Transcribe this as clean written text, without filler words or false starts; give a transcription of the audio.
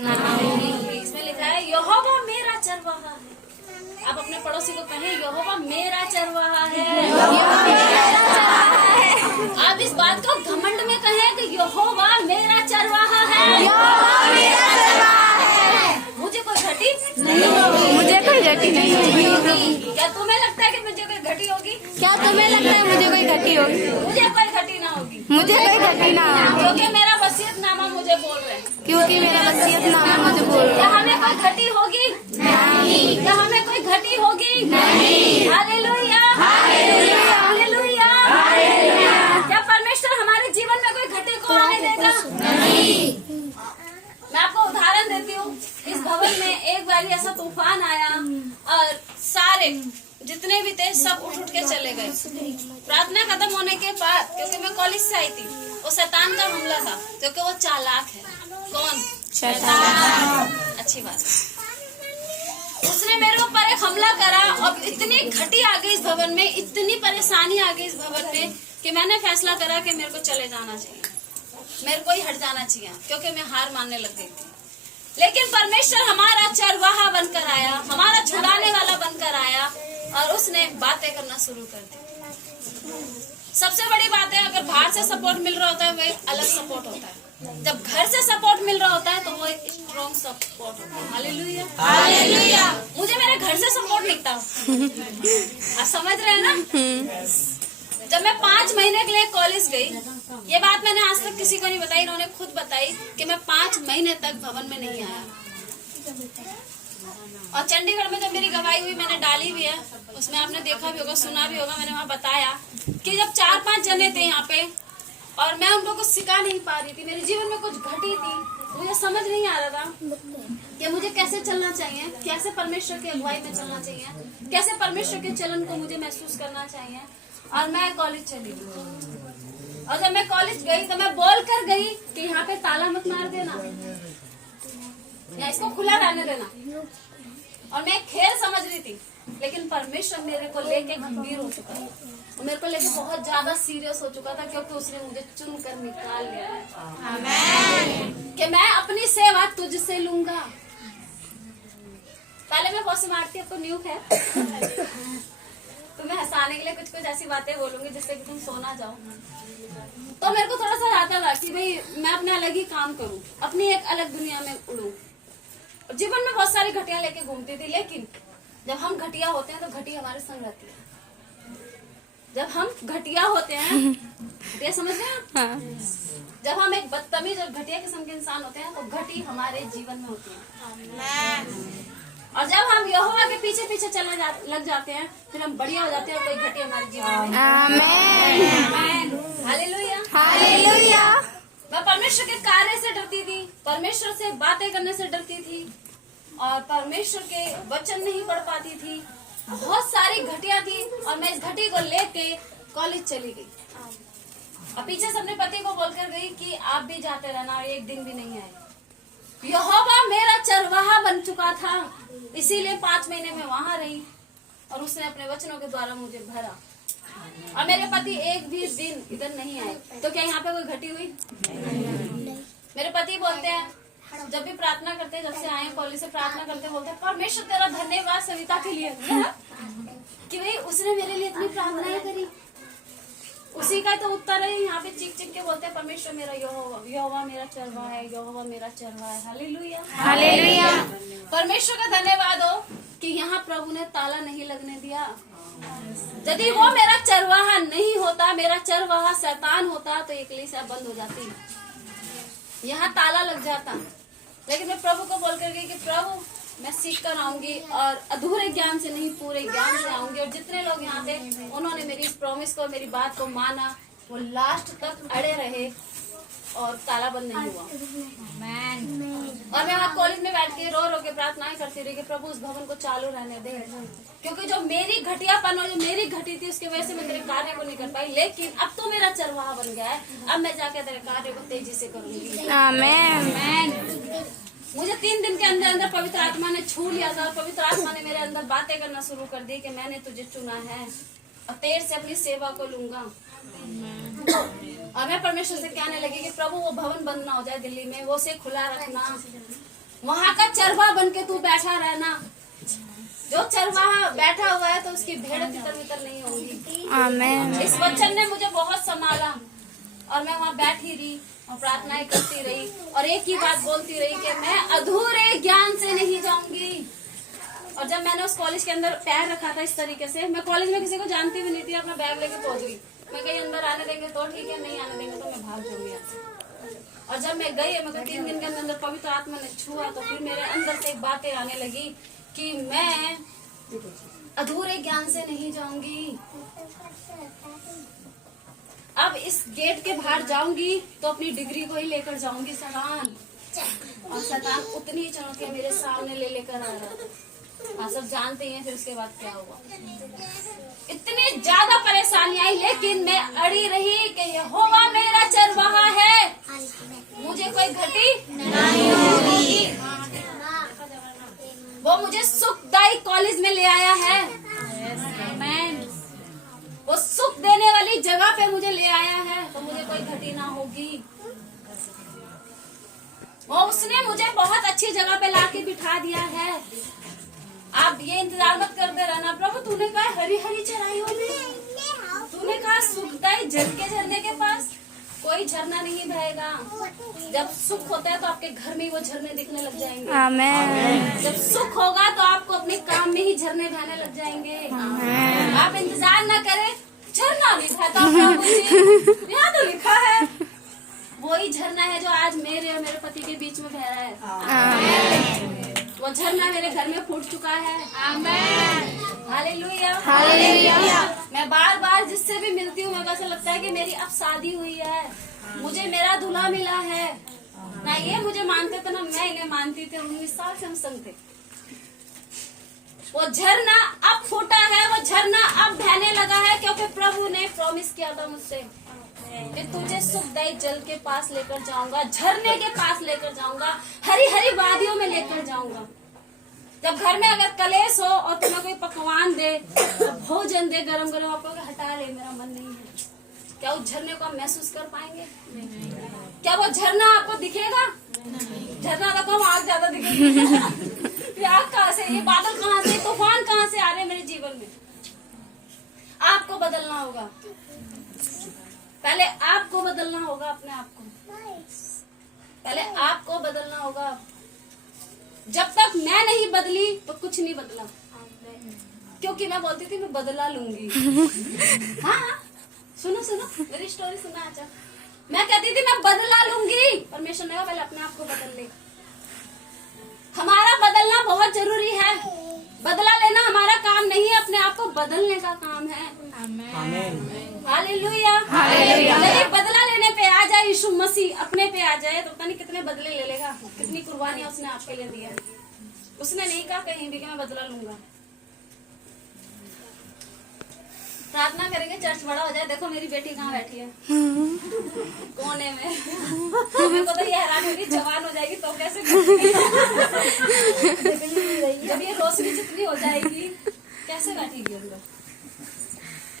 नहीं। इसमें लिखा है यहोवा मेरा चरवाहा है। आप अपने पड़ोसी को कहें यहोवा मेरा चरवाहा है। आप इस बात को घमंड में कहें कि यहोवा मेरा चरवाहा है। मुझे कोई घटी नहीं होगी। मुझे कोई घटी नहीं होगी। क्या तुम्हें लगता है कि मुझे कोई घटी होगी? क्या तुम्हें लगता है मुझे कोई घटी होगी? मुझे कोई घटी ना होगी। मुझे कोई घटी ना होगी। क्योंकि मेरा वसीयतनामा मुझे बोल रहे हैं। क्योंकि मेरा वसीयतनामा मुझे बोल रहा क्या है। हमें कोई घटी होगी? नहीं। क्या हमें कोई घटी होगी? नहीं। Hallelujah, hallelujah, hallelujah, hallelujah. क्या परमेश्वर हमारे जीवन में कोई घटी को आने देगा? नहीं। मैं आपको उदाहरण देती हूँ। इस भवन में एक बार ऐसा तूफान आया और सारे जितने भी थे सब उठ के चले गए। प्रार्थना खत्म होने के बाद, क्योंकि मैं कॉलेज से आई थी, वो शैतान का हमला था, क्योंकि वो चालाक है। कौन? शैतान। अच्छी बात। उसने मेरे ऊपर एक हमला करा और इतनी घटी आ गई इस भवन में, इतनी परेशानी आ गई इस भवन में कि मैंने फैसला करा कि मेरे को चले जाना चाहिए, मेरे को ही हट जाना चाहिए, क्योंकि मैं हार मानने लग गई थी। लेकिन परमेश्वर हमारा चरवाहा बनकर आया, हमारा छुड़ाने वाला बनकर आया और उसने बातें करना शुरू कर दी। सबसे बड़ी बात है, अगर बाहर से सपोर्ट मिल रहा होता है वो एक अलग सपोर्ट होता है। जब घर से सपोर्ट मिल रहा होता है तो वो एक स्ट्रॉन्ग सपोर्ट होता है। Hallelujah, hallelujah. मुझे मेरे घर से सपोर्ट मिलता। आप समझ रहे हैं ना? जब मैं 5 महीने के लिए कॉलेज गई, ये बात मैंने आज तक किसी को नहीं बताई, इन्होंने खुद बताई कि मैं 5 महीने तक भवन में नहीं आया। और चंडीगढ़ में जब मेरी गवाही हुई, मैंने डाली भी है, उसमें आपने देखा भी होगा, सुना भी होगा, मैंने वहाँ बताया कि जब 4-5 जने थे यहाँ पे और मैं उनको कुछ सिखा नहीं पा रही थी, मेरे जीवन में कुछ घटी थी, मुझे समझ नहीं आ रहा था कि मुझे कैसे चलना चाहिए, कैसे परमेश्वर की अगुवाई में चलना चाहिए, कैसे परमेश्वर के चलन को मुझे महसूस करना चाहिए। और मैं कॉलेज चली गई और जब मैं कॉलेज गई तो मैं बोल कर गई कि यहाँ पे ताला मत मार देना या इसको खुला रहने देना। और मैं खेल समझ रही थी, लेकिन परमेश्वर मेरे को लेके गंभीर हो चुका था, मेरे को लेके बहुत ज्यादा सीरियस हो चुका था, क्योंकि उसने मुझे चुन कर निकाल लिया है। आमीन। कि मैं अपनी सेवा तुझसे लूंगा। पहले मैं बहुत सी मारती, अब तो न्यूक है। तुम्हें हंसाने के लिए कुछ कुछ ऐसी बातें बोलूंगी जिससे कि तुम सो ना जाओ। तो मेरे को थोड़ा सा आता था कि भाई मैं अपने अलग ही काम करूं, अपनी एक अलग दुनिया में उड़ूं। जीवन में बहुत सारी घटिया लेके घूमती थी, लेकिन जब हम घटिया होते हैं तो घटी हमारे संग रहती है। जब हम घटिया होते हैं, घटिया समझ रहे हैं? हाँ। जब हम एक बदतमीज और घटिया किस्म के इंसान होते हैं तो घटी हमारे जीवन में होती है। और जब हम यहोवा के पीछे पीछे लग जाते हैं, फिर हम बढ़िया हो जाते हैं और कोई घटी हमारे जीवन में। आमीन। Hallelujah, hallelujah. मैं परमेश्वर के कार्य से डरती थी, परमेश्वर से बातें करने से डरती थी और परमेश्वर के वचन नहीं पढ़ पाती थी। बहुत सारी घटिया थी और मैं इस घटी को लेके कॉलेज चली गई और पीछे से अपने पति को बोलकर गई कि आप भी जाते रहना, और एक दिन भी नहीं आए। यहोवा मेरा चरवाहा बन चुका था, इसीलिए 5 महीने में वहां रही और उसने अपने वचनों के द्वारा मुझे भरा। और मेरे पति एक भी दिन इधर नहीं आए। तो क्या यहाँ पे कोई घटी हुई? मेरे पति बोलते हैं, जब भी प्रार्थना करते, जब से आए कॉलेज से प्रार्थना करते, बोलते हैं परमेश्वर तेरा धन्यवाद सविता के लिए कि भाई उसने मेरे लिए इतनी प्रार्थनाएं करी। उसी का तो उत्तर है, यहाँ पे चीख चीख के बोलते हैं परमेश्वर मेरा यहोवा मेरा चरवाहा है, यहोवा मेरा चरवाहा है। Hallelujah, hallelujah. परमेश्वर का धन्यवाद हो कि यहाँ प्रभु ने ताला नहीं लगने दिया। यदि वो मेरा चरवाहा नहीं होता, मेरा चरवाहा शैतान होता, तो एक कलीसिया बंद हो जाती, यहाँ ताला लग जाता। लेकिन मैं प्रभु को बोल कर गई कि प्रभु मैं सीख कर आऊंगी और अधूरे ज्ञान से नहीं पूरे ज्ञान से आऊंगी। और जितने लोग यहाँ थे उन्होंने मेरी इस प्रॉमिस को, मेरी बात को माना, वो लास्ट तक अड़े रहे और ताला बंद नहीं हुआ। और मैं वहाँ कॉलेज में बैठ के रो रो के प्रार्थनाएं करती रही कि प्रभु उस भवन को चालू रहने दे, क्योंकि जो मेरी घटियापन और जो मेरी घटी थी उसकी वजह से मैं तेरे कार्य को नहीं कर पाई। लेकिन अब तो मेरा चरवाहा बन गया है, अब मैं जाके तेरे कार्य को तेजी से करूंगी। आमीन। मुझे 3 दिन के अंदर अंदर पवित्र आत्मा ने छू लिया था और पवित्र आत्मा ने मेरे अंदर बातें करना शुरू कर दी कि मैंने तुझे चुना है और तेरे से अपनी सेवा को लूंगा। और मैं परमेश्वर से कहने लगी कि प्रभु वो भवन बंद ना हो जाए दिल्ली में, वो से खुला रखना, वहाँ का चरवाहा बन के तू बैठा रहना। जो चरवाहा बैठा हुआ है तो उसकी भेड़ तितर बितर नहीं होगी। आमेन। इस वचन ने मुझे बहुत संभाला और मैं वहाँ बैठी रही और प्रार्थनाएं करती रही और एक ही बात बोलती रही कि मैं अधूरे ज्ञान से नहीं जाऊंगी। और जब मैंने उस कॉलेज के अंदर पैर रखा था इस तरीके से, मैं कॉलेज में किसी को जानती भी नहीं थी, अपना बैग लेके पहुंच गई। मैं कहीं अंदर आने देंगे तो ठीक है, नहीं आने देंगे तो मैं भाग जाऊंगी यहाँ से। और जब मैं गई, मेरे को 3 दिन के अंदर पवित्र आत्मा ने छुआ, तो फिर मेरे अंदर से एक बातें आने लगी कि मैं अधूरे ज्ञान से नहीं जाऊंगी। अब इस गेट के बाहर जाऊंगी तो अपनी डिग्री को ही लेकर जाऊंगी शैतान। और शैतान उतनी ही चुनौतियां मेरे सामने ले लेकर आ रहा था। आप सब जानते हैं फिर उसके बाद क्या हुआ। इतनी ज्यादा परेशानी आई, लेकिन मैं अड़ी रही कि यहोवा मेरा चरवाहा है, मुझे कोई घटी नहीं होगी। वो मुझे सुखदायी कॉलेज में ले आया है। आमेन। वो सुख देने वाली जगह पे मुझे ले आया है, तो मुझे कोई घटी ना होगी। वो उसने मुझे बहुत अच्छी जगह पे लाके बिठा दिया है। आप ये इंतजार मत करते रहना, प्रभु तूने कहा हरी हरी चराइयों में, तूने कहा सुखदायी जल के झरने के पास। कोई झरना नहीं बहेगा। जब सुख होता है तो आपके घर में ही वो झरने दिखने लग जाएंगे। आमेन। जब सुख होगा तो आपको अपने काम में ही झरने बहने लग जाएंगे। आप इंतजार ना करें, झरना लिखा था यहाँ तो लिखा है। वही झरना है जो आज मेरे और मेरे पति के बीच में बह रहा है। वो झरना मेरे घर में फूट चुका है। आमेन। हालेलुया। हालेलुया। मैं बार बार जिससे भी मिलती हूँ, मेरे को ऐसा लगता है कि मेरी अब शादी हुई है, मुझे मेरा दूल्हा मिला है। ना ये मुझे मानते थे ना मैं इन्हें मानती थी। 19 साल से हम संग थे। वो झरना अब फूटा है, वो झरना अब बहने लगा है, क्योंकि प्रभु ने प्रॉमिस किया था मुझसे कि तुझे सुखदायी जल के पास लेकर जाऊंगा, झरने के पास लेकर जाऊंगा, हरी हरी वादियों में लेकर जाऊंगा। जब घर में अगर कलेश हो और तुम्हें कोई पकवान दे, तो भोजन दे गरम गरम, आप लोग हटा ले, मेरा मन नहीं है, क्या उस झरने को आप महसूस कर पाएंगे? क्या वो झरना आपको दिखेगा? झरना का कम आग ज्यादा दिखेगी। आग कहाँ से, ये बादल कहाँ से, तूफान कहाँ से आ रहे हैं मेरे जीवन में? आपको बदलना होगा, पहले आपको बदलना होगा, अपने आप को पहले आपको बदलना होगा। जब तक मैं नहीं बदली तो कुछ नहीं बदला, क्योंकि मैं बोलती थी मैं बदला लूंगी। हाँ सुनो सुनो मेरी स्टोरी सुना। अच्छा, मैं कहती थी मैं बदला लूंगी, परमेश्वर ने कहा पहले अपने आप को बदल ले। हमारा बदलना बहुत जरूरी है। बदला लेना हमारा काम नहीं है, अपने आप को बदलने का काम है। आमेन। हालेलुया। यदि बदला लेने पे आ जाए यीशु मसीह, अपने पे आ जाए, तो पता नहीं कितने बदले ले लेगा, कितनी कुर्बानियां उसने आपके लिए दी है। उसने नहीं कहा कहीं भी कि मैं बदला लूंगा। प्रार्थना करेंगे चर्च बड़ा हो जाए। देखो मेरी बेटी कहाँ बैठी है, कोने में। मेरे को तो ये हैरान होगी, जवान हो जाएगी तो कैसे जब ये रोशनी जितनी हो जाएगी कैसे बैठेगी अंदर।